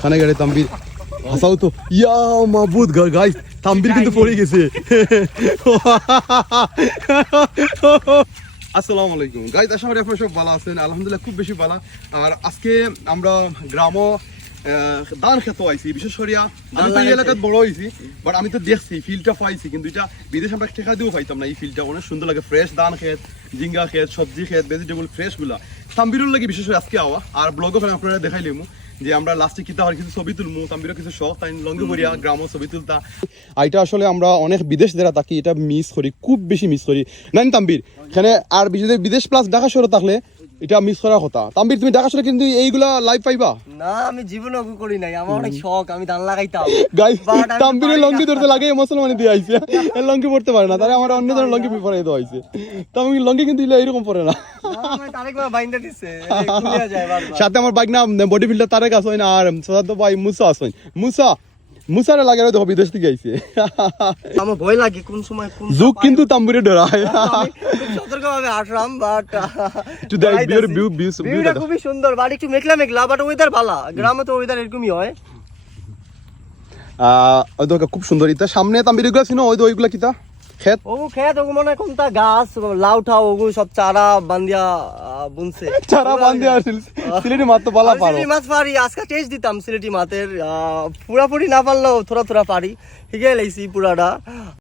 খানে গাড়ি তাম্বির হাসাও তো। ইয়া মাবুদ গাইস তাম্বির কিন্তু পড়ে গেছে। আসসালামু আলাইকুম। গাইস আশা করি আপনারা সব ভালো আছেন। আলহামদুলিল্লাহ খুব বেশি ভালো। আর আজকে আমরা খেতে আইছি। বিশেষ করিয়া আমি তো এই এলাকাত বড় হয়েছি বাট আমি তো দেখছি ফিল্ডটা পাইছি। কিন্তু এটা বিদেশ আমরা টেকা দিয়েও পাইতাম না। এই ফিল্ডটা অনেক সুন্দর লাগে। ফ্রেশ ধান খেত জিঙ্গা খেত সবজি খেত ভেজিটেবল ফ্রেশগুলা। তাম্বিরুল লাগে বিশেষ করে আজকে আওয়া। আর ব্লগও আপনারা দেখাইলিমু। যে আমরা লাস্টে কিতা হয় কিছু ছবি তুলমু তাম্বিরও কিছু শখ তাই লঙ্গি করিয়া গ্রাম ছবি তুলতা। এটা আসলে আমরা অনেক বিদেশ যারা থাকি এটা মিস করি খুব বেশি মিস করি। নাইন তাম্বির এখানে আর বিদেশ- বিদেশ প্লাস ঢাকা শহরে থাকলে এটা মিস করার কথা। তাম্বির তুমি ঢাকা শহরে কিন্তু এইগুলা লাইভ পাইবা? না আমি জীবনে ওকে করি নাই। আমার অনেক শখ আমি ধান লাগাইতাম। গাই But আমি তাম্বিরে পারি লঙ্গি ধরতে লাগে মুসলমানি দিয়ে আইছে। এ লঙ্গি পড়তে পারে না তারে আমার অন্য ধরনের লঙ্গি পরে দেওয়া হয়েছে। তাম্বির লঙ্গি কিন্তু ইলা এরকম পরে না। না, আমার তারেকবার বাইন্দা দিছে এই খুলিয়া যায় বারবার। সাথে আমার বাইক না বডি বিল্ডার তারেক না আর সাদাত ভাই মুসা আসেন মুসা মুসারে লাগে হয়তো বিদেশ থেকে আইছে। আমার ভয় লাগে কোন সময় কোন যুগ কিন্তু তাম্বিরে ডরায়। সতর্ক ভাবে আসলাম but the view- view- view- view ভিউটা খুবই সুন্দর বাট একটু মেঘলা মেঘলা বাট ওয়েদার ভালো। গ্রামে তো ওয়েদার এরকমই হয়। ওই দেখো খুব সুন্দর ইতা। সামনে তাম্বির এগুলা ছিল ওই ওইগুলা কিতা খেত ওগু খেত ওগু মনে কোনটা? গাছ লাউ ঠাউ ওগু সব চারা বান্দিয়া বুনছে। চারা বান্ধে আসিল সিলেটি মাত্র বলা আমি পারো। সিলেটি মাছ পারি আজকে টেস্ট দিতাম সিলেটি মাছের। আহ, পুরাপুরি না পারলেও থোড়া থোড়া পারি। শিখে লাইছি পুরাটা।